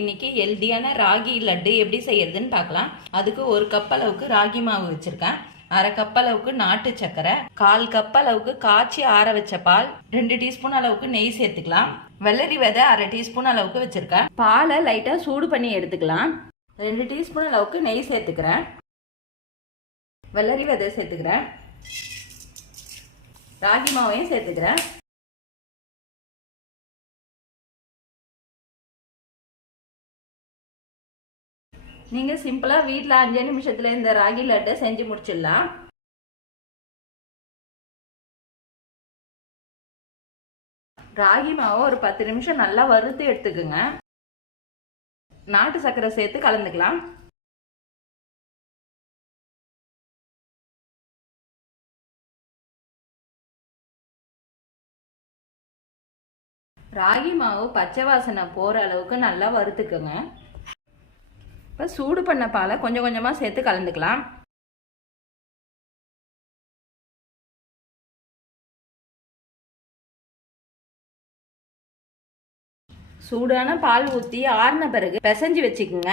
இன்னைக்கு ஹெல்தியான ராகி லட்டு எப்படி செய்யறதுன்னு பார்க்கலாம். அதுக்கு 1 கப் அளவுக்கு ராகி மாவு வச்சிருக்கேன். 1/2 கப் அளவுக்கு நாட்டு சக்கரை, 1/4 கப் அளவுக்கு காய்ச்சி ஆற வச்ச பால், 2 டீஸ்பூன் அளவுக்கு நெய் சேர்த்துக்கலாம். வெள்ளரி விதை 1/2 டீஸ்பூன் அளவுக்கு வச்சிருக்கேன். பாலை லைட்டா சூடு பண்ணி எடுத்துக்கலாம். 2 டீஸ்பூன் அளவுக்கு நெய் சேர்த்துக்கிறேன். வெள்ளரி விதை சேர்த்துக்கிறேன். ராகி மாவையும் சேர்த்துக்கிறேன். நீங்க சிம்பிளா வீட்டில் 5 நிமிஷத்துல இந்த ராகி லட்டை செஞ்சு முடிச்சிடலாம். ராகி மாவை ஒரு 10 நிமிஷம் நல்லா வறுத்து எடுத்துக்குங்க. நாட்டு சர்க்கரை சேர்த்து கலந்துக்கலாம். ராகி மாவு பச்சை வாசனை போற அளவுக்கு நல்லா வறுத்துக்குங்க. இப்போ சூடு பண்ண பாலை கொஞ்சம் கொஞ்சமாக சேர்த்து கலந்துக்கலாம். சூடான பால் ஊற்றி ஆறின பிறகு பிசைஞ்சு வச்சுக்கோங்க.